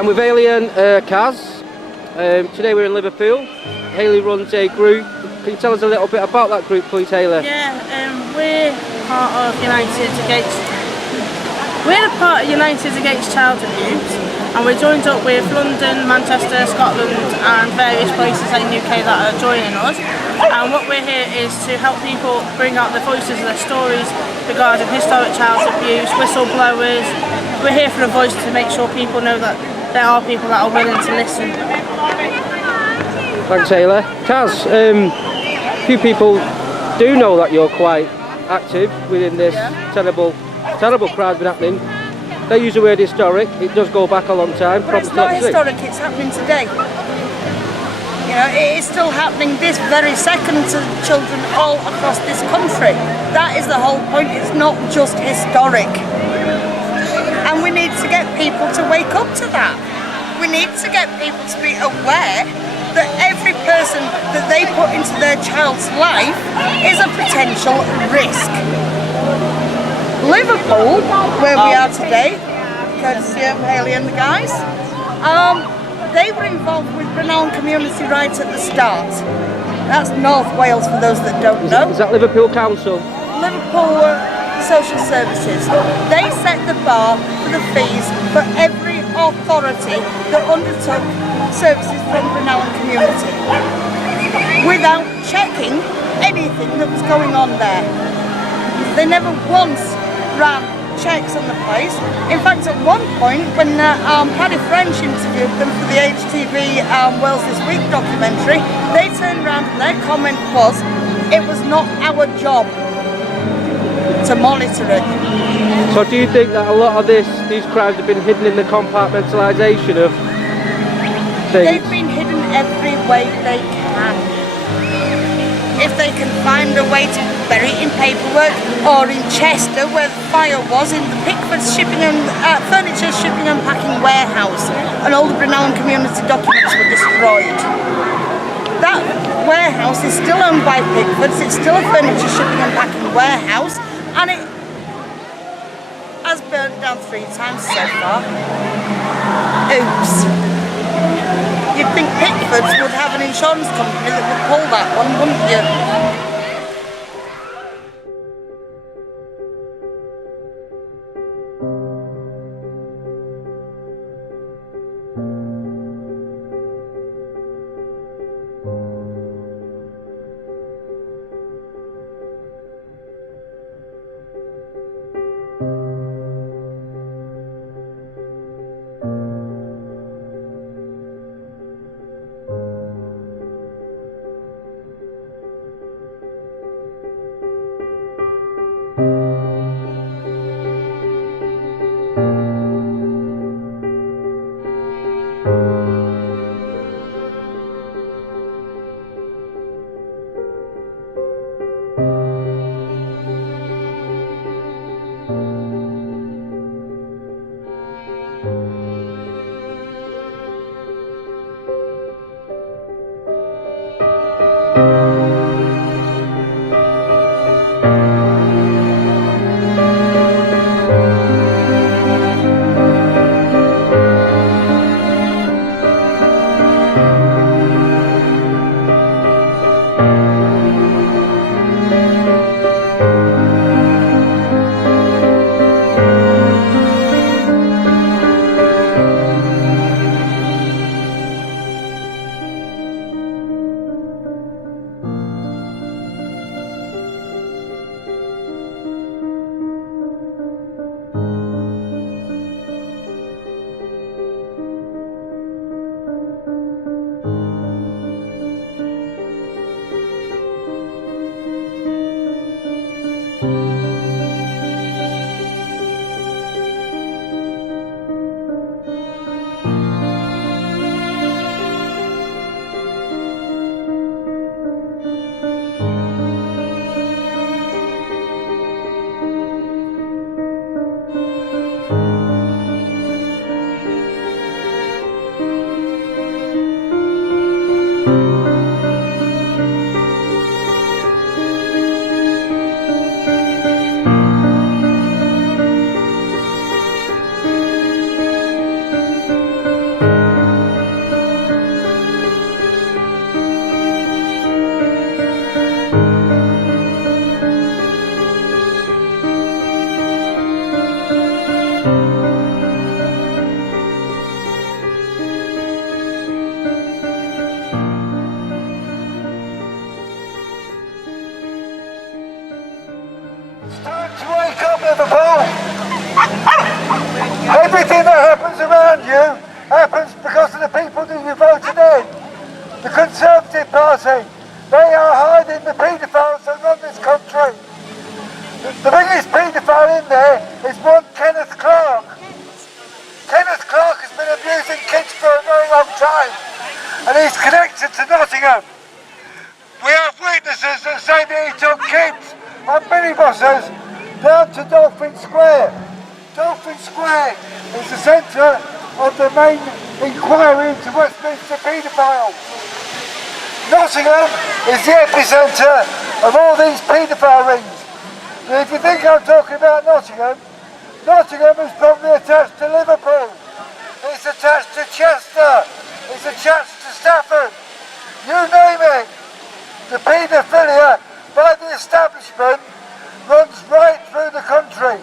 I'm with Hayley and Kaz. Today we're in Liverpool. Hayley runs a group. Can you tell us a little bit about that group, please, Hayley? Yeah, we're part of United Against. We're a part of United Against Child Abuse, and we're joined up with London, Manchester, Scotland, and various places in the UK that are joining us. And what we're here is to help people bring out the voices of their stories regarding historic child abuse, whistleblowers. We're here for a voice to make sure people know that there are people that are willing to listen. Thanks, Hayley. Kaz, few people do know that you're quite active within this terrible crime been happening. They use the word historic. It does go back a long time. But it's not historic, it's happening today. You know, it is still happening this very second to children all across this country. That is the whole point. It's not just historic. And we need to get people to wake up to that. We need to get people to be aware that every person that they put into their child's life is a potential risk. Liverpool, where we are today, courtesy of Hayley and the guys, they were involved with Brunel community right at the start. That's North Wales for those that don't know. Is that Liverpool Council? Liverpool Social Services. They set the bar for the fees for every authority that undertook services from Brunel community without checking anything that was going on there. They never once ran checks on the place. In fact, at one point, when Paddy French interviewed them for the HTV Wales This Week documentary, they turned around and their comment was, it was not our job to monitor it. So do you think that a lot of these crimes have been hidden in the compartmentalisation of things? They've been hidden every way they can. If they can find a way to bury it in paperwork, or in Chester where the fire was, in the Pickford furniture shipping and packing warehouse, and all the Brunel community documents were destroyed. That warehouse is still owned by Pickfords, it's still a furniture shipping and packing warehouse, and it has burnt down 3 times so far. Oops. You'd think Pickfords would have an insurance company that would pull that one, wouldn't you? Everything that happens around you happens because of the people that you voted in. The Conservative Party, they are hiding the paedophiles that run this country. The biggest paedophile in there is one Kenneth Clark. Kenneth Clark has been abusing kids for a very long time, and he's connected to Nottingham. We have witnesses that say that he took kids on minibuses down to Dolphin Square. Dolphin Square is the centre of the main inquiry into Westminster paedophiles. Nottingham is the epicentre of all these paedophile rings. And if you think I'm talking about Nottingham, Nottingham is probably attached to Liverpool. It's attached to Chester. It's attached to Stafford. You name it. The paedophilia by the establishment runs right through the country.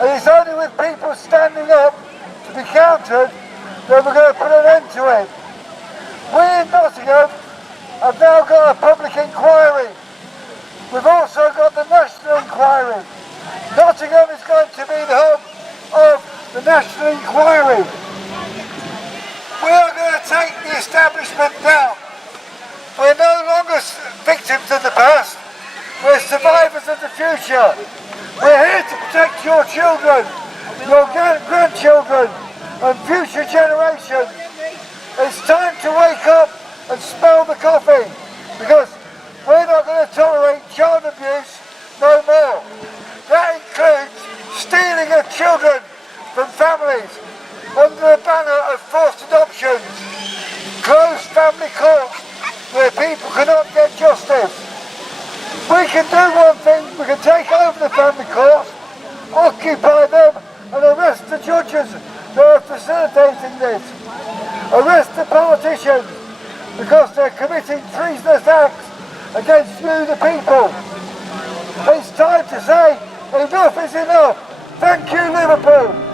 And it's only with people standing up to be countered that we're going to put an end to it. We in Nottingham have now got a public inquiry. We've also got the national inquiry. Nottingham is going to be the hub of the national inquiry. We are going to take the establishment down. We're no longer victims of the past. We're survivors of the future. We're here to protect your children, your grandchildren, and future generations. It's time to wake up and smell the coffee, because we're not going to tolerate child abuse no more. That includes stealing of children from families under the banner of forced adoptions, closed family courts where people cannot get justice. We can do one thing, we can take over the family courts, occupy them and arrest the judges that are facilitating this. Arrest the politicians because they're committing treasonous acts against you, the people. It's time to say enough is enough. Thank you, Liverpool.